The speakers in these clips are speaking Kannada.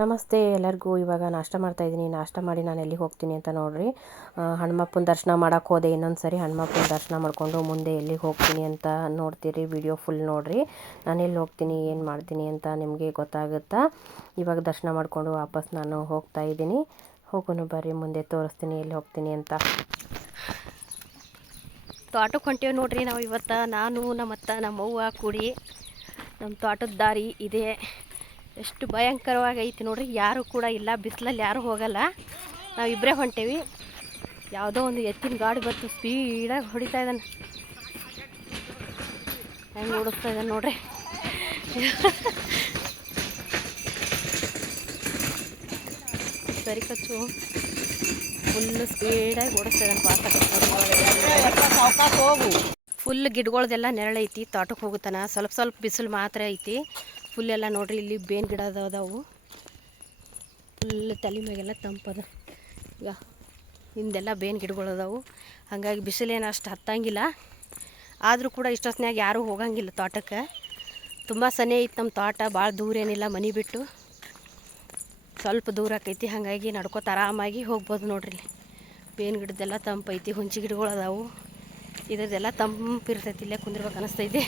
ನಮಸ್ತೆ ಎಲ್ಲರಿಗೂ. ಇವಾಗ ನಾಷ್ಟ ಮಾಡ್ತಾಯಿದ್ದೀನಿ. ನಾಷ್ಟ ಮಾಡಿ ನಾನು ಎಲ್ಲಿಗೆ ಹೋಗ್ತೀನಿ ಅಂತ ನೋಡ್ರಿ, ಹನುಮಪ್ಪನ ದರ್ಶನ ಮಾಡೋಕ್ಕೆ ಹೋದೆ. ಇನ್ನೊಂದು ಸರಿ ಹನುಮಪ್ಪನ ದರ್ಶನ ಮಾಡಿಕೊಂಡು ಮುಂದೆ ಎಲ್ಲಿಗೆ ಹೋಗ್ತೀನಿ ಅಂತ ನೋಡ್ತೀರಿ. ವಿಡಿಯೋ ಫುಲ್ ನೋಡಿರಿ. ನಾನು ಎಲ್ಲಿ ಹೋಗ್ತೀನಿ, ಏನು ಮಾಡ್ತೀನಿ ಅಂತ ನಿಮಗೆ ಗೊತ್ತಾಗುತ್ತಾ. ಇವಾಗ ದರ್ಶನ ಮಾಡಿಕೊಂಡು ವಾಪಸ್ ನಾನು ಹೋಗ್ತಾ ಇದ್ದೀನಿ. ಹೋಗೋಣ ಬರ್ರಿ, ಮುಂದೆ ತೋರಿಸ್ತೀನಿ ಎಲ್ಲಿ ಹೋಗ್ತೀನಿ ಅಂತ. ತೋಟಕ್ಕೆ ಹೊಂಟೇವಿ ನೋಡ್ರಿ ನಾವು ಇವತ್ತು. ನಾನು ನಮ್ಮವ್ವ ಕೂಡಿ ನಮ್ಮ ತೋಟದ ದಾರಿ ಇದೆ. ಎಷ್ಟು ಭಯಂಕರವಾಗಿ ಐತಿ ನೋಡ್ರಿ. ಯಾರು ಕೂಡ ಇಲ್ಲ, ಬಿಸಿಲಲ್ಲಿ ಯಾರು ಹೋಗಲ್ಲ. ನಾವಿಬ್ಬರೇ ಹೊಂಟೇವಿ. ಯಾವುದೋ ಒಂದು ಎತ್ತಿನ ಗಾಡಿ ಬಂತು, ಸ್ಪೀಡಾಗಿ ಹೊಡಿತಾ ಇದ್ದಾನೆ. ಹೆಂಗೆ ಓಡಿಸ್ತಾ ಇದ್ದಾನೆ ನೋಡ್ರಿ. ಸರಿ ಕಚ್ಚು, ಫುಲ್ ಸ್ಪೀಡಾಗಿ ಓಡಿಸ್ತಾ ಇದ್ದಾನೆ. ಹೋಗು. ಫುಲ್ ಗಿಡಗಳದೆಲ್ಲ ನೆರಳೈತಿ. ತೋಟಕ್ಕೆ ಹೋಗುತ್ತಾನ. ಸ್ವಲ್ಪ ಬಿಸಿಲು ಮಾತ್ರ ಐತಿ. ಫುಲ್ ಎಲ್ಲ ನೋಡ್ರಿ, ಇಲ್ಲಿ ಬೇನ್ ಗಿಡ ಅದಾವು. ಫುಲ್ ತಲೆ ಮ್ಯಾಗೆಲ್ಲ ತಂಪದ. ಈಗ ಹಿಂದೆಲ್ಲ ಬೇನ್ ಗಿಡಗಳು ಅದಾವು. ಹಾಗಾಗಿ ಬಿಸಿಲೇನು ಅಷ್ಟು ಹತ್ತಂಗಿಲ್ಲ. ಆದರೂ ಕೂಡ ಇಷ್ಟೊತ್ತಿನಾಗ ಯಾರೂ ಹೋಗಂಗಿಲ್ಲ ತೋಟಕ್ಕೆ. ತುಂಬ ಸನೇ ಐತಿ ನಮ್ಮ ತೋಟ. ಭಾಳ ದೂರ ಏನಿಲ್ಲ, ಮನೆ ಬಿಟ್ಟು ಸ್ವಲ್ಪ ದೂರ ಆಕೈತಿ. ಹಾಗಾಗಿ ನಡ್ಕೋತ ಆರಾಮಾಗಿ ಹೋಗ್ಬೋದು ನೋಡ್ರಿ. ಬೇನ್ ಗಿಡದೆಲ್ಲ ತಂಪೈತಿ. ಹುಂಚಿ ಗಿಡಗಳು ಅದಾವು. ಇದ್ರದ್ದೆಲ್ಲ ತಂಪಿರ್ತೈತಿ. ಇಲ್ಲೇ ಕುಂದಿರ್ಬೇಕು ಅನಿಸ್ತೈತಿ.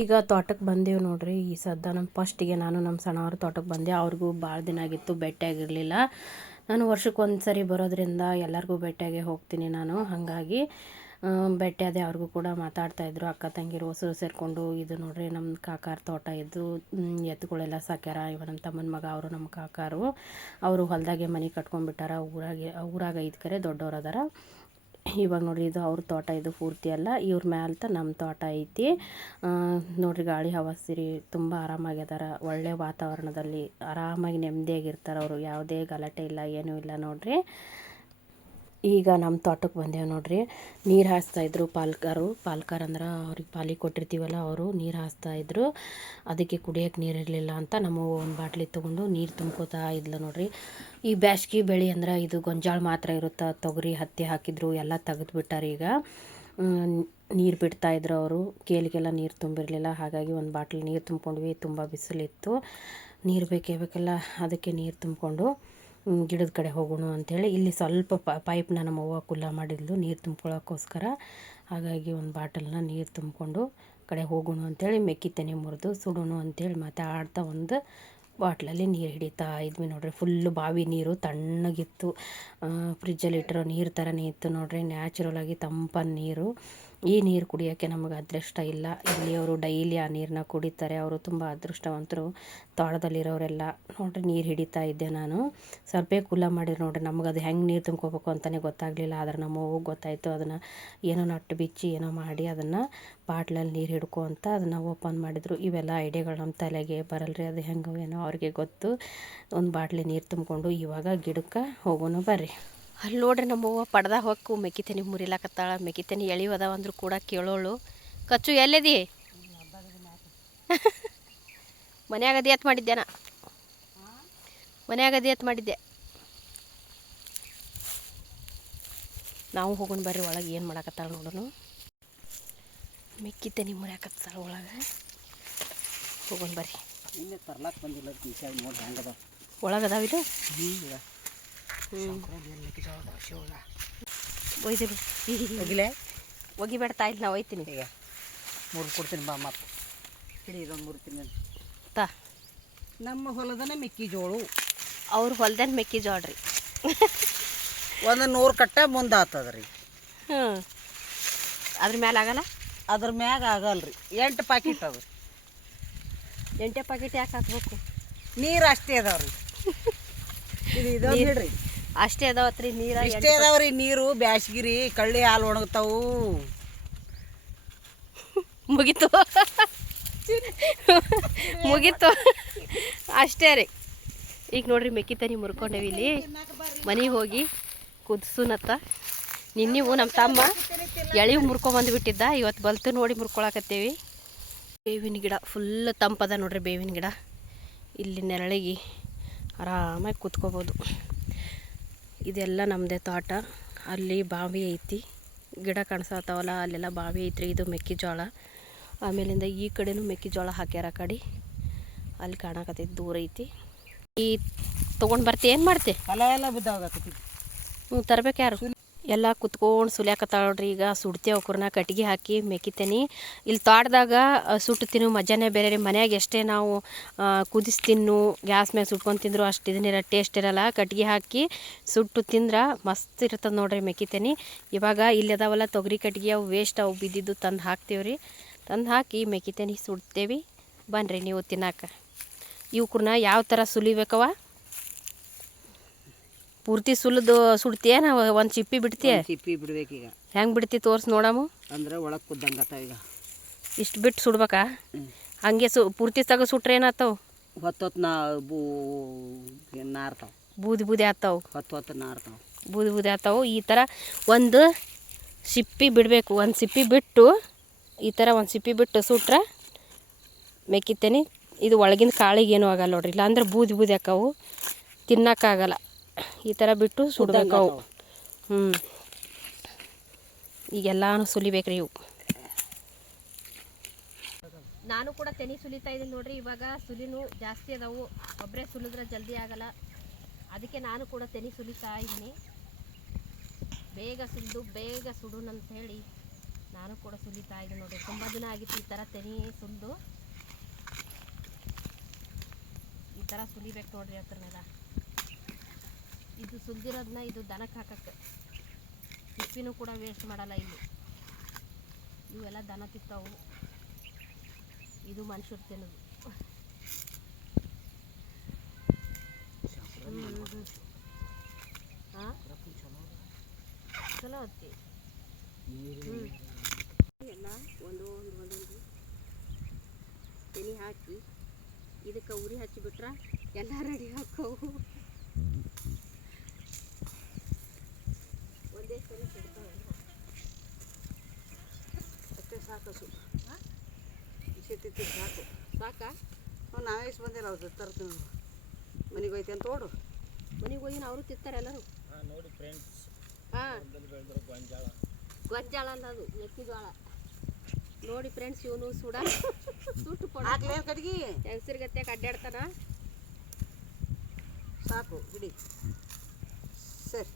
ಈಗ ತೋಟಕ್ಕೆ ಬಂದೇವು ನೋಡ್ರಿ. ಈ ಸದ್ದ ನಮ್ಮ ಫಸ್ಟಿಗೆ ನಾನು ನಮ್ಮ ಸಣ್ಣವ್ರ ತೋಟಕ್ಕೆ ಬಂದೆ. ಅವ್ರಿಗೂ ಭಾಳ ದಿನ ಆಗಿತ್ತು, ಭೇಟಿಯಾಗಿರಲಿಲ್ಲ. ನಾನು ವರ್ಷಕ್ಕೆ ಒಂದು ಸರಿ ಬರೋದ್ರಿಂದ ಎಲ್ಲರಿಗೂ ಭೇಟಿಯಾಗಿ ಹೋಗ್ತೀನಿ ನಾನು. ಹಾಗಾಗಿ ಭೇಟಿಯಾದೆ. ಅವ್ರಿಗೂ ಕೂಡ ಮಾತಾಡ್ತಾಯಿದ್ರು. ಅಕ್ಕ ತಂಗಿರು ಹೊಸರು ಸೇರಿಕೊಂಡು. ಇದು ನೋಡ್ರಿ ನಮ್ಮ ಕಾಕಾರ ತೋಟ. ಇದು ಎತ್ತುಗಳೆಲ್ಲ ಸಾಕ್ಯಾರ. ಇವ ನಮ್ಮ ತಮ್ಮನ ಮಗ, ಅವರು ನಮ್ಮ ಕಾಕಾರು. ಅವರು ಹೊಲದಾಗೆ ಮನೆ ಕಟ್ಕೊಂಡ್ಬಿಟ್ಟಾರ. ಊರಾಗ ಐದು ಕರೆ ದೊಡ್ಡವ್ರು ಅದಾರ. ಇವಾಗ ನೋಡ್ರಿ, ಇದು ಅವ್ರ ತೋಟ. ಇದು ಪೂರ್ತಿ ಅಲ್ಲ, ಇವ್ರ ಮ್ಯಾಲ್ತ ನಮ್ಮ ತೋಟ ಐತಿ ನೋಡ್ರಿ. ಗಾಳಿ ಹವಾಸಿರಿ ತುಂಬ ಆರಾಮಾಗ್ಯದಾರ. ಒಳ್ಳೆ ವಾತಾವರಣದಲ್ಲಿ ಆರಾಮಾಗಿ ನೆಮ್ಮದಿಯಾಗಿರ್ತಾರೆ ಅವರು. ಯಾವುದೇ ಗಲಾಟೆ ಇಲ್ಲ, ಏನೂ ಇಲ್ಲ ನೋಡ್ರಿ. ಈಗ ನಮ್ಮ ತೋಟಕ್ಕೆ ಬಂದೇವು ನೋಡ್ರಿ. ನೀರು ಹಾಯಿಸ್ತಾಯಿದ್ರು ಪಾಲ್ಕಾರ್ ಅಂದ್ರೆ ಅವ್ರಿಗೆ ಪಾಲಿಗೆ ಕೊಟ್ಟಿರ್ತೀವಲ್ಲ, ಅವರು ನೀರು ಹಾಯಿಸ್ತಾಯಿದ್ರು. ಅದಕ್ಕೆ ಕುಡಿಯೋಕ್ಕೆ ನೀರು ಇರಲಿಲ್ಲ ಅಂತ ನಮ್ಮ ಒಂದು ಬಾಟ್ಲಿ ತೊಗೊಂಡು ನೀರು ತುಂಬ್ಕೋತಾ ಇದ್ಲು ನೋಡ್ರಿ. ಈ ಬ್ಯಾಸ್ಗಿ ಬೆಳೆ ಅಂದ್ರೆ ಇದು ಗೊಂಜಾಳ ಮಾತ್ರ ಇರುತ್ತೆ. ತೊಗರಿ ಹತ್ತಿ ಹಾಕಿದ್ರು, ಎಲ್ಲ ತೆಗೆದುಬಿಟ್ಟಾರೆ. ಈಗ ನೀರು ಬಿಡ್ತಾಯಿದ್ರು ಅವರು. ಕೇಲಿಗೆಲ್ಲ ನೀರು ತುಂಬಿರಲಿಲ್ಲ. ಹಾಗಾಗಿ ಒಂದು ಬಾಟ್ಲಿ ನೀರು ತುಂಬ್ಕೊಂಡ್ವಿ. ತುಂಬ ಬಿಸಿಲಿತ್ತು, ನೀರು ಬೇಕಲ್ಲ. ಅದಕ್ಕೆ ನೀರು ತುಂಬಿಕೊಂಡು ಗಿಡದ ಕಡೆ ಹೋಗೋಣ ಅಂಥೇಳಿ ಇಲ್ಲಿ ಸ್ವಲ್ಪ ಪೈಪ್ನ ನಮ್ಮವ್ವ ಕುಲ್ಲ ಮಾಡಿದ್ಲು ನೀರು ತುಂಬ್ಕೊಳ್ಳೋಕ್ಕೋಸ್ಕರ. ಹಾಗಾಗಿ ಒಂದು ಬಾಟಲ್ನ ನೀರು ತುಂಬಿಕೊಂಡು ಕಡೆ ಹೋಗೋಣ ಅಂಥೇಳಿ ಮೆಕ್ಕಿ ತೆನೆ ಮುರಿದು ಸುಡೋಣ ಅಂಥೇಳಿ ಮತ್ತೆ ಆಡ್ತಾ ಒಂದು ಬಾಟ್ಲಲ್ಲಿ ನೀರು ಹಿಡಿತಾ ಇದ್ವಿ ನೋಡ್ರಿ. ಫುಲ್ಲು ಬಾವಿ ನೀರು ತಣ್ಣಗಿತ್ತು. ಫ್ರಿಜ್ಜಲ್ಲಿ ಇಟ್ಟಿರೋ ನೀರು ಥರನೇ ಇತ್ತು ನೋಡ್ರಿ. ನ್ಯಾಚುರಲಾಗಿ ತಂಪಾದ ನೀರು. ಈ ನೀರು ಕುಡಿಯೋಕ್ಕೆ ನಮಗೆ ಅದೃಷ್ಟ ಇಲ್ಲ. ಇಲ್ಲಿ ಅವರು ಡೈಲಿ ಆ ನೀರನ್ನ ಕುಡಿತಾರೆ. ಅವರು ತುಂಬ ಅದೃಷ್ಟವಂತರು, ತೋಟದಲ್ಲಿರೋರೆಲ್ಲ ನೋಡ್ರಿ. ನೀರು ಹಿಡಿತಾ ಇದ್ದೆ ನಾನು. ಸ್ವಲ್ಪ ಕುಲ್ಲ ಮಾಡಿದ್ರು ನೋಡ್ರಿ. ನಮಗೆ ಅದು ಹೆಂಗೆ ನೀರು ತುಂಬ್ಕೋಬೇಕು ಅಂತಲೇ ಗೊತ್ತಾಗಲಿಲ್ಲ. ಆದರೆ ನಮ್ಮ ಅವ್ವಗೆ ಗೊತ್ತಾಯಿತು. ಅದನ್ನು ಏನೋ ನಟ್ಟು ಬಿಚ್ಚಿ ಏನೋ ಮಾಡಿ ಅದನ್ನು ಬಾಟ್ಲಲ್ಲಿ ನೀರು ಹಿಡ್ಕೊ ಅಂತ ಅದನ್ನು ಓಪನ್ ಮಾಡಿದರು. ಇವೆಲ್ಲ ಐಡಿಯಾಗಳು ನಮ್ಮ ತಲೆಗೆ ಬರಲ್ರಿ. ಅದು ಹೆಂಗೆ ಏನೋ ಅವ್ರಿಗೆ ಗೊತ್ತು. ಒಂದು ಬಾಟ್ಲಿ ನೀರು ತುಂಬಿಕೊಂಡು ಇವಾಗ ಗಿಡಕ್ಕೆ ಹೋಗೋಣ ಬರ್ರಿ. ಅಲ್ಲಿ ನೋಡ್ರಿ, ನಮ್ಮವ್ವ ಪಡ್ದ ಹೊಕ್ಕು ಮೆಕ್ಕಿ ತೆನೆ ಮುರಿಲಾಕತ್ತಾಳ. ಮೆಕ್ಕಿ ತೆನೆ ಎಳಿವದಾವ ಅಂದ್ರೂ ಕೂಡ ಕೇಳೋಳು. ಕಚ್ಚು ಎಲ್ಲಿದಿ? ಮನ್ಯಾಗದಿ ಎತ್ ಮಾಡಿದ್ದೆ ನಾ. ಮನ್ಯಾಗದಿ ಎತ್ ಮಾಡಿದ್ದೆ. ನಾವು ಹೋಗೋಣ ಬರ್ರಿ ಒಳಗೆ. ಏನು ಮಾಡಾಕತ್ತಾಳ ನೋಡೋಣ. ಮೆಕ್ಕಿ ತೆನೆ ಮುರಿಯಾಕತ್ತಾಳ ಒಳಗೆ. ಹೋಗೋಣ ಬರ್ರಿ. ಒಳಗದಾವಿಲ್ಲ. ಒಗಿಬೇಡ ತಾಯಿ, ನಾ ಒಯ್ತೀನಿ. ಈಗ ಮುರಿದು ಕೊಡ್ತೀನಿ ಬಾ. ಮತ್ತೆ ಹಿಡಿ, ಇದೊಂದು ಮುರಿತೀನಿ ತಾ. ನಮ್ಮ ಹೊಲದನ ಮೆಕ್ಕೆಜೋಳು, ಅವ್ರ ಹೊಲದನ ಮೆಕ್ಕೆಜೋಳ ರೀ. ಒಂದು 100 ಕಟ್ಟ ಮುಂದೆ ಆಗ್ತದ್ರಿ. ಅದ್ರ ಮ್ಯಾಲ ಆಗಲ್ಲ? ಅದ್ರ ಮ್ಯಾಗ ಆಗಲ್ರಿ. 8 ಪ್ಯಾಕೆಟ್ ಅದು. 8 ಪ್ಯಾಕೆಟ್ ಯಾಕೆ ಹಾಕ್ಬೇಕು? ನೀರು ಅಷ್ಟೇ ಅದಾವ್ರಿ. ಇದು ಹೇಳ್ರಿ, ಅಷ್ಟೇ ಅದಾವತ್ರಿ ನೀರು. ಅಷ್ಟೇ ಅದಾವ್ರಿ ನೀರು. ಬ್ಯಾಸ್ಗಿರಿ ಕಳ್ಳಿ ಹಾಲು ಒಣಗ್ತಾವು. ಮುಗೀತು ಮುಗೀತು ಅಷ್ಟೇ ರೀ. ಈಗ ನೋಡ್ರಿ, ಮೆಕ್ಕಿ ತನಿ ಮುರ್ಕೊಂಡೇವಿ. ಇಲ್ಲಿ ಮನೆಗೆ ಹೋಗಿ ಕುದಿಸುನತ್ತ. ನಿನ್ನೆವು ನಮ್ಮ ತಮ್ಮ ಎಳಿವು ಮುರ್ಕೊಂಬಂದುಬಿಟ್ಟಿದ್ದ. ಇವತ್ತು ಬಲ್ತು ನೋಡಿ ಮುರ್ಕೊಳಕತ್ತೇವಿ. ಬೇವಿನ ಗಿಡ ಫುಲ್ ತಂಪದ ನೋಡ್ರಿ. ಬೇವಿನ ಗಿಡ ಇಲ್ಲಿ ನೆರಳಿಗೆ ಆರಾಮಾಗಿ ಕೂತ್ಕೋಬೋದು. ಇದೆಲ್ಲ ನಮ್ಮದೇ ತೋಟ. ಅಲ್ಲಿ ಬಾವಿ ಐತಿ. ಗಿಡ ಕಾಣಿಸತ್ತಾವಲ್ಲ, ಅಲ್ಲೆಲ್ಲ ಬಾವಿ ಐತ್ರಿ. ಇದು ಮೆಕ್ಕೆಜೋಳ. ಆಮೇಲಿಂದ ಈ ಕಡೆನೂ ಮೆಕ್ಕೆಜೋಳ ಹಾಕ್ಯಾರ. ಆ ಕಡೆ ಅಲ್ಲಿ ಕಾಣಕತ್ತೈತಿ, ದೂರ ಐತಿ. ಈ ತೊಗೊಂಡು ಬರ್ತಿ ಏನು ಮಾಡ್ತಿ? ಹೊಲ ಎಲ್ಲ ಬಿದ್ದಾವಾಗತ್ತಿ. ಹ್ಞೂ ತರ್ಬೇಕು ಯಾರು? ಎಲ್ಲ ಕುತ್ಕೊಂಡು ಸುಲಿಯಾಕತ್ತಾಳ ನೋಡ್ರಿ. ಈಗ ಸುಡ್ತೇವೆ ಅವ್ರನ್ನ ಕಟ್ಟಿಗೆ ಹಾಕಿ ಮೆಕ್ಕಿತೇನೆ. ಇಲ್ಲಿ ತೋಟದಾಗ ಸುಟ್ಟು ತಿನ್ನು ಮಜಾನೇ ಬೇರೆ ರೀ. ಮನ್ಯಾಗ ಎಷ್ಟೇ ನಾವು ಕುದಿಸಿ ತಿನ್ನು ಗ್ಯಾಸ್ ಮ್ಯಾಗ ಸುಟ್ಕೊಂಡು ತಿಂದ್ರು ಅಷ್ಟು ಇದನ್ನಿರ ಟೇಸ್ಟ್ ಇರಲ್ಲ. ಕಟ್ಟಿಗೆ ಹಾಕಿ ಸುಟ್ಟು ತಿಂದ್ರೆ ಮಸ್ತ್ ಇರ್ತದೆ ನೋಡ್ರಿ ಮೆಕ್ಕಿತೇನೆ. ಇವಾಗ ಇಲ್ಲಿ ಅದಾವಲ್ಲ ತೊಗರಿ ಕಟ್ಟಿಗೆ ಅವು ವೇಸ್ಟ್ ಅವು ಬಿದ್ದಿದ್ದು ತಂದು ಹಾಕ್ತೇವೆ ರೀ. ತಂದು ಹಾಕಿ ಮೆಕ್ಕಿತೇನೆ ಸುಡ್ತೇವೆ. ಬನ್ನಿರಿ ನೀವು ತಿನ್ನಾಕ. ಇವ್ಕನ್ನ ಯಾವ ಥರ ಸುಲಿಬೇಕವ? ಪೂರ್ತಿ ಸುಡ್ತೀಯ ನಾವು ಒಂದು ಚಿಪ್ಪಿ ಬಿಡ್ತೀಯ? ಚಿಪ್ಪಿ ಬಿಡ್ಬೇಕೀಗ. ಹೆಂಗೆ ಬಿಡ್ತಿ ತೋರ್ಸಿ ನೋಡಮ್ಮ. ಅಂದ್ರೆ ಒಳಗೆ ಕುದ್ದಂಗತ್ತ ಈಗ ಇಷ್ಟು ಬಿಟ್ಟು ಸುಡ್ಬೇಕಾ? ಹಂಗೆ ಪೂರ್ತಿ ತಗ ಸುಟ್ರೆ ಏನಾಗ್ತಾವ? ಹೊತ್ತು ನಾರ್ತಾವ, ಬೂದಿ ಬೂದಿ ಆಗ್ತಾವ. ಹೊತ್ತು ನಾರ್ತಾವ, ಬೂದಿ ಬೂದಿ ಆಗ್ತಾವು. ಈ ಥರ ಒಂದು ಸಿಪ್ಪಿ ಬಿಡಬೇಕು. ಒಂದು ಸಿಪ್ಪಿ ಬಿಟ್ಟು ಈ ಥರ ಒಂದು ಸಿಪ್ಪಿ ಬಿಟ್ಟು ಸುಟ್ರೆ ಮೆಕ್ಕಿತೇನೆ. ಇದು ಒಳಗಿನ ಕಾಳಿಗೆ ಏನೂ ಆಗಲ್ಲ ನೋಡ್ರಿ. ಇಲ್ಲಾಂದ್ರೆ ಬೂದಿ ಬೂದಿ ಹಾಕಾವು, ತಿನ್ನೋಕ್ಕಾಗಲ್ಲ. ಈ ಥರ ಬಿಟ್ಟು ಸುಡ್ಬೇಕು ಅವು. ಈಗೆಲ್ಲಾನು ಸುಲಿಬೇಕ್ರಿ ಇವು. ನಾನು ಕೂಡ ತೆನಿ ಸುಲಿತಾ ಇದ್ದೀನಿ ನೋಡ್ರಿ. ಇವಾಗ ಸುಲಿನೂ ಜಾಸ್ತಿ ಅದಾವು, ಒಬ್ಬರೇ ಸುಲಿದ್ರೆ ಜಲ್ದಿ ಆಗಲ್ಲ. ಅದಕ್ಕೆ ನಾನು ಕೂಡ ತೆನಿ ಸುಲಿತಾ ಇದ್ದೀನಿ. ಬೇಗ ಸುಲಿದು ಬೇಗ ಸುಡುನಂತ ಹೇಳಿ ನಾನು ಕೂಡ ಸುಲಿತಾ ಇದ್ದೀನಿ ನೋಡ್ರಿ. ತುಂಬ ದಿನ ಆಗಿತ್ತು ಈ ಥರ ತೆನಿ ಸುಲಿದು. ಈ ಥರ ಸುಲಿಬೇಕು ನೋಡ್ರಿ. ಹತ್ರನೆಲ್ಲ ಇದು ಸುಲಿದಿರೋದನ್ನ ಇದು ದನಕ್ಕೆ ಹಾಕಕ್ಕೆ. ಸಿಪ್ಪಿನೂ ಕೂಡ ವೇಸ್ಟ್ ಮಾಡಲ್ಲ ಇಲ್ಲಿ. ಇವೆಲ್ಲ ದನ ತಿಂತಾವು, ಇದು ಮನುಷ್ಯರು ತಿನ್ನೋದು. ಹಾಂ ಚಲೋ ಹೊತ್ತಿ ಎಲ್ಲ ಒಂದೊಂದು ತೆನಿ ಹಾಕಿ ಇದಕ್ಕೆ ಉರಿ ಹಚ್ಚಿಬಿಟ್ರೆ ಎಲ್ಲ ರೆಡಿ ಹಾಕವು. ಒಂದೇ ಸರಿ ಸಿಡ್ತಾವೆ. ಅಷ್ಟೇ ಸಾಕು ಇಷ್ಟಿತ್ತು ಸಾಕು. ಸಾಕಾ? ನಾವೇ ಇಷ್ಟು ಬಂದಿಲ್ಲ ಅವ್ರು ತರ್ತೀವಿ. ಮನೆಗೆ ಹೋಯ್ತು ಅಂತ ಓಡು. ಮನೆಗೆ ಹೋಗಿ ಅವರು ತಿಂತಾರೆ ಎಲ್ಲರೂ. ನೋಡಿ ಫ್ರೆಂಡ್ಸ್, ಹಾಂ ಗೊಂಜಾಳ ಅನ್ನೋದು ಮೆಕ್ಕೆಜೋಳ ನೋಡಿ ಫ್ರೆಂಡ್ಸ್. ಇವನು ಸುಟ್ಟು ಹಾಕ್ಲೇ ಕಡ್ಗಿ ಹೆಂಗಸರಿಗತ್ತೆ ಅಡ್ಡಾಡ್ತಾನ. ಸಾಕು ಬಿಡಿ. ಸರಿ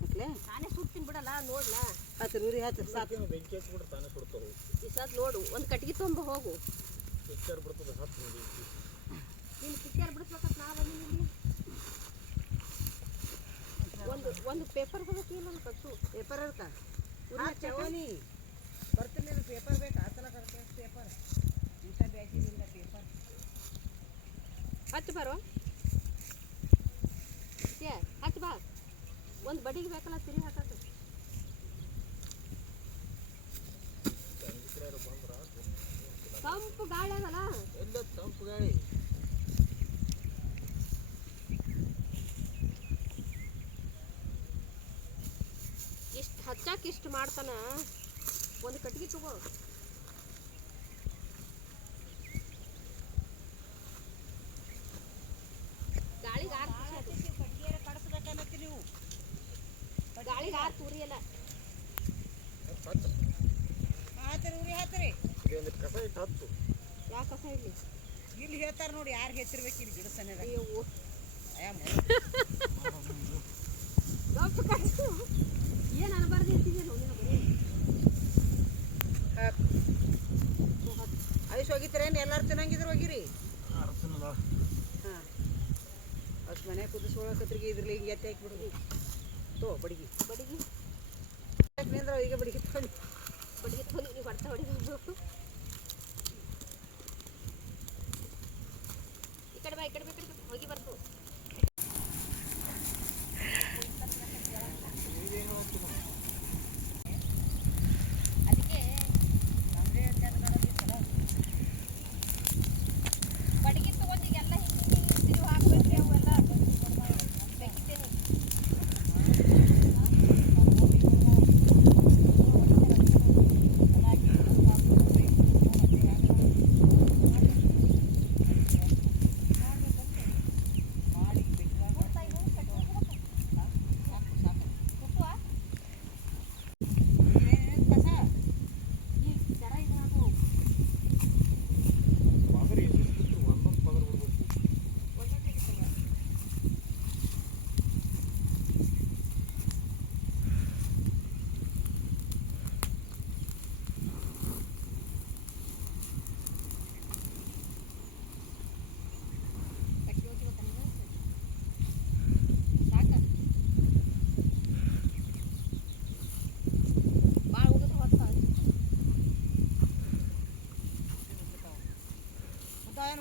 ಹಾಕ್ಲೇ. ನಾನೇ ಸುಡ್ತೀನಿ ಬಿಡಲ್ಲ, ನೋಡ್ಲಾ. ಹತ್ತು ಉರಿ ಹತ್ತು ಸಾಕು. ಬೆಂಕಿ ಹಚ್ಬಿಟ್ರೆ ತಾನೇ ಕೊಡ್ತಾವೆ. ಈ ಸದ್ ನೋಡು ಒಂದು ಕಟ್ಗೆ ತುಂಬ ಹೋಗು. ಪಿಕ್ಚರ್ ಬಿಡ್ತದೆ ಹತ್ತು ನೋಡಿ. ನೀನು ಪಿಕ್ಚರ್ ಬಿಡಿಸ್ಬೇಕಂತ ನಾ ಬಂದಿದ್ದೀನಿ. ಒಂದು ಪೇಪರ್ ಬೇಕು. ಇಲ್ಲ ಕಟ್ಟು ಪೇಪರ್ ಅದಕ್ಕೆ ಚವನಿ ಬರ್ತೀನಿ. ಪೇಪರ್ ಬೇಕು ಆ ಸಲ ಪೇಪರ್ ಇಂಥ ಬ್ಯಾಗಿನಿಂದ ಪೇಪರ್ ಹಚ್ಚು ಬರೋ. ಹಚ್ಚು ಬಾ. ಒಂದು ಬಡಿಗೆ ಬೇಕಲ್ಲ ತಿರಿ ಹಾಕಕ್ಕೆ. ತಂಪು ಗಾಳಿ ಅದಲ್ಲ. ಎಲ್ಲ ತಂಪು ಗಾಳಿ. ಇಷ್ಟು ಹಚ್ಚಾಕ ಇಷ್ಟು ಮಾಡ್ತಾನ. ಒಂದು ಕಟ್ಟಿಗೆ ತಗೋ. ಗಾಳಿಗೆ ಆರು ಕಡಿಸ್ಬೇಕನ್ನತ್ತಿ ನೀವು. ಗಾಳಿಗೆ ಆರು ತುರಿಯಲ್ಲ. ಹಾತ್ರಿ ಉರಿ ಹಾತ್ರಿ. ಕಸ ಇಟ್ಟು ಹತ್ತು. ಯಾಕೆ ಕಸ ಇಡ್ಲಿ? ಇಲ್ಲಿ ಹೇಳ್ತಾರೆ ನೋಡಿ, ಯಾರು ಹೆಚ್ಚಿರ್ಬೇಕು ಇಲ್ಲಿ ಗಿಡ ಸಣ್ಣ. ಏನು ಅನ್ಬಾರ್ದು ಹೇಳ್ತಿದ್ದೇನು ಐಸ್ ಹೋಗಿತ್ರೇನು? ಎಲ್ಲರೂ ತಿನ್ನಂಗಿದ್ರು ಹೋಗಿರಿ. ಹಾಂ ಅಷ್ಟು ಮನೆ ಕುದಿಸ್ಕೊಳಕತ್ರಿಗೆ ಇದ್ರಲ್ಲಿ ಹಿಂಗೆ ಎತ್ತಿ ಹಾಕಿಬಿಡೋದು. ಬಡಿಗೆ ನಿಂದ್ರ ಈಗ ಬಡಿಗೆ ತೊಗೊಂಡು ನೀವು ಬರ್ತಾ ಹೊಡಿಬೇಕು. ಈ ಕಡೆ ಬಾ, ಈ ಕಡೆ ಹೋಗಿ ಬರ್ತು. ಅದಕ್ಕೆ ಬಡಿಗೆ ತಗೊಂಡು ಈಗೆಲ್ಲ ಹಿಂಗೆ ತಿರುವು ಹಾಕ್ಬೇಕು. ಅವೆಲ್ಲ ಬೇಕಿದ್ದೇನೆ.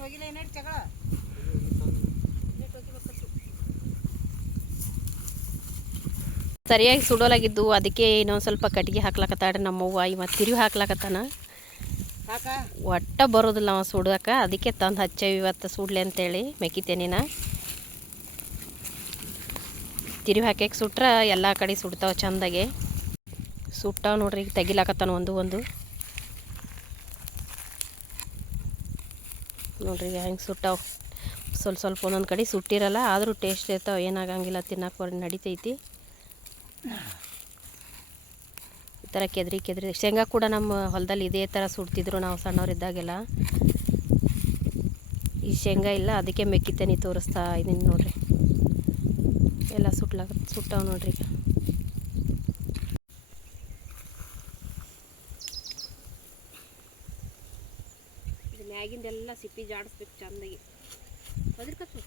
ಹೋಗಿಲ್ಲ ಏನಾಯ್ತು ಜಗಳ ಸರಿಯಾಗಿ ಸುಡೋಲಾಗಿದ್ದು ಅದಕ್ಕೆ ಇನ್ನೊಂದು ಸ್ವಲ್ಪ ಕಟ್ಟಿಗೆ ಹಾಕ್ಲಕತ್ತಾಡ್ರಿ ನಮ್ಮವ್ವ ಮತ್ತು ತಿರುವಿ ಹಾಕ್ಲಕತ್ತಾನ. ಕಾಕ ಒಟ್ಟ ಬರೋದಿಲ್ಲ ಅವ ಸುಡೋಕೆ, ಅದಕ್ಕೆ ತಂದು ಹಚ್ಚೇವಿ ಇವತ್ತು ಸುಡ್ಲಿ ಅಂತೇಳಿ ಮೆಕ್ಕಿತೇನಿನ. ತಿರುವಿ ಹಾಕ್ಯಕ್ಕೆ ಸುಟ್ರೆ ಎಲ್ಲ ಕಡೆ ಸುಡ್ತಾವೆ ಚಂದಾಗೆ. ಸುಟ್ಟಾವ ನೋಡ್ರಿ, ಈಗ ತೆಗಿಲಾಕತ್ತಾನ ಒಂದು ನೋಡ್ರಿ ಹೆಂಗೆ ಸುಟ್ಟಾವ. ಸ್ವಲ್ಪ ಒಂದೊಂದು ಕಡೆ ಸುಟ್ಟಿರಲ್ಲ, ಆದರೂ ಟೇಸ್ಟ್ ಇರ್ತಾವೆ, ಏನಾಗಂಗಿಲ್ಲ, ತಿನ್ನಕ್ಕೆ ನಡಿತೈತಿ. ಈ ಥರ ಕೆದ್ರಿ ಶೇಂಗಾ ಕೂಡ ನಮ್ಮ ಹೊಲದಲ್ಲಿ ಇದೇ ಥರ ಸುಡ್ತಿದ್ರು ನಾವು ಸಣ್ಣವರಿದ್ದಾಗೆಲ್ಲ. ಈ ಶೇಂಗಾ ಇಲ್ಲ, ಅದಕ್ಕೆ ಮೆಕ್ಕಿತೇನಿ ತೋರಿಸ್ತಾ ಇದೀನಿ ನೋಡ್ರಿ. ಎಲ್ಲ ಸುಟ್ಟಾವ ನೋಡ್ರಿ. ಇದು ಮ್ಯಾಗಿಂದೆಲ್ಲ ಸಿಪ್ಪಿ ಜಾಡಿಸ್ಬೇಕು ಚಂದಾಗಿ. ಅದ್ರಕತ್ತು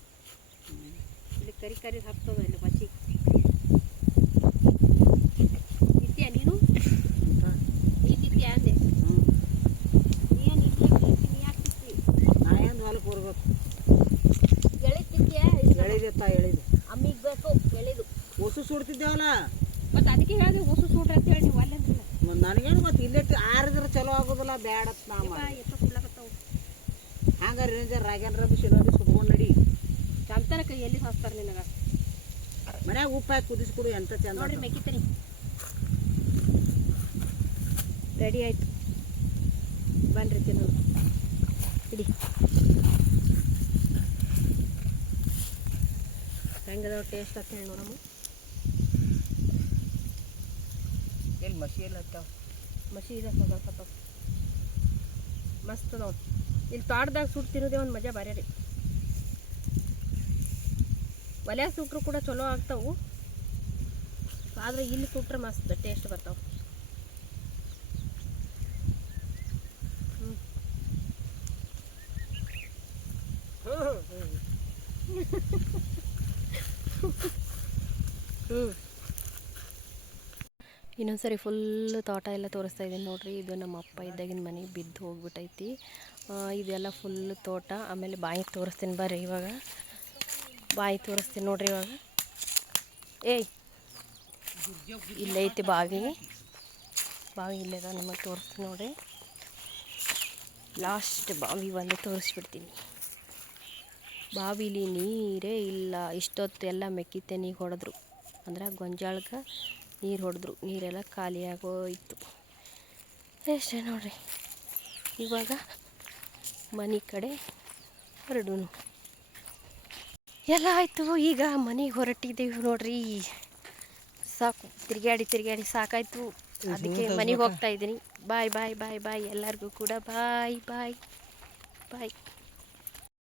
ಇಲ್ಲಿ ಕರಿ ಹಾಕ್ತದ ಇಲ್ಲಿ ಬಚ್ಚಿ. ಇತ್ತೀಯ ನೀನು ಇತ್ತಿತ್ತೀಯ ಅಂದೆ. ನೀನು ನೀ ಯಾಕೆ ನಾ ಏನು ಹೊಲಕ್ಕೆ ಬರ್ಬೇಕು ಎಳಿತಿತ್ತೀಯ? ಎಳಿದೆತ್ತ ಎಳಿದು ಅಮ್ಮಿಗೆ ಬೇಕು ಎಳಿದು. ಹೊಸು ಸುಡ್ತಿದ್ದೇವಲ್ಲ, ಮತ್ತು ಅದಕ್ಕೆ ಹೇಳಿದೆ ಹೊಸು ಸುಡ್ರಿ ಅಂತ ಹೇಳಿ ನೀವು ಅಲ್ಲೇ ಅಂದ್ರಲ್ಲ. ನನಗೇನು ಗೊತ್ತು, ಇಲ್ಲೇ ಆರಿದ್ರೆ ಚಲೋ ಆಗೋದಿಲ್ಲ, ಬ್ಯಾಡತ್ ನಾ ಮಾಡಿ ಎತ್ತ ಸುಡ್ಲಕತ್ತಾವು. ಹಂಗಾರೆ ರೇಂಜರ್ ರಾಗೇಂದ್ರ ಶಿರೋದಿ ಸುಟ್ಕೊಂಡು ನಡಿ. ಚಂತನಕ ಎಲ್ಲಿ ಹಾಸ್ತಾರೆ ನಿನಗೆ? ಮನ್ಯಾಗ ಉಪ್ಪು ಹಾಕಿ ಕುದಿಸ್ಕೊಡು, ಎಂತ ಚಂದ ನೋಡ್ರಿ ಮೆಕ್ಕಿತೇನಿ ರೆಡಿ ಆಯ್ತು. ಬನ್ರಿ ತಿನ್ನೋದು. ಇಡಿ ಹೆಂಗದ ಟೇಸ್ಟ್ ಅಂತ ಹೇಳಿ ನೋಡಮ್ಮ. ಎಲ್ಲಿ ಮಸಿ ಎಲ್ಲ ಹತ್ತಾವ, ಮಸಿ ಇದೆ ಸ್ವಲ್ಪ ಮಸ್ತ್ ಅದಾವ. ಇಲ್ಲಿ ತೋಟದಾಗ ಸುಟ್ಟು ತಿನ್ನೋದೇ ಒಂದು ಮಜಾ ಬೇರೆ ರೀ. ಒಲೆ ಸುಟ್ರು ಕೂಡ ಚಲೋ ಆಗ್ತಾವು, ಆದರೆ ಇಲ್ಲಿ ಸುಟ್ರೆ ಮಸ್ತ್ ಟೇಸ್ಟ್ ಬರ್ತಾವೆ. ಇನ್ನೊಂದ್ಸರಿ ಫುಲ್ ತೋಟ ಎಲ್ಲ ತೋರಿಸ್ತಾ ಇದ್ದೀನಿ ನೋಡ್ರಿ. ಇದು ನಮ್ಮ ಅಪ್ಪ ಇದ್ದಾಗಿನ ಮನೆ ಬಿದ್ದು ಹೋಗ್ಬಿಟ್ಟೈತಿ. ಇದೆಲ್ಲ ಫುಲ್ ತೋಟ. ಆಮೇಲೆ ಬಾಯಿ ತೋರಿಸ್ತೀನಿ ಬರ್ರಿ. ಇವಾಗ ಬಾಯಿ ತೋರಿಸ್ತೀನಿ ನೋಡ್ರಿ. ಇವಾಗ ಇಲ್ಲೈತಿ ಬಾವಿ ಇಲ್ಲದ ನಿಮಗೆ ತೋರಿಸ್ತೀನಿ ನೋಡ್ರಿ. ಲಾಸ್ಟ್ ಬಾವಿ ಒಂದು ತೋರಿಸ್ಬಿಡ್ತೀನಿ. ಬಾವಿಲಿ ನೀರೇ ಇಲ್ಲ. ಇಷ್ಟೊತ್ತು ಎಲ್ಲ ಮೆಕ್ಕಿತೇನಿಗೆ ಹೊಡೆದ್ರು, ಅಂದ್ರೆ ಗೊಂಜಾಳಕ್ಕೆ ನೀರು ಹೊಡೆದ್ರು. ನೀರೆಲ್ಲ ಖಾಲಿಯಾಗೋಯ್ತು. ಅಷ್ಟೇ ನೋಡ್ರಿ. ಇವಾಗ ಮನೆ ಕಡೆ ಹೊರಡೋನು ಎಲ್ಲ ಆಯಿತು. ಈಗ ಮನೆಗೆ ಹೊರಟಿದ್ದೀವಿ ನೋಡ್ರಿ. ಸಾಕು, ತಿರುಗಾಡಿ ಸಾಕಾಯಿತು. ಅದಕ್ಕೆ ಮನೆಗೆ ಹೋಗ್ತಾ ಇದ್ದೀನಿ. ಬಾಯ್ ಎಲ್ಲರಿಗೂ ಕೂಡ ಬಾಯ್.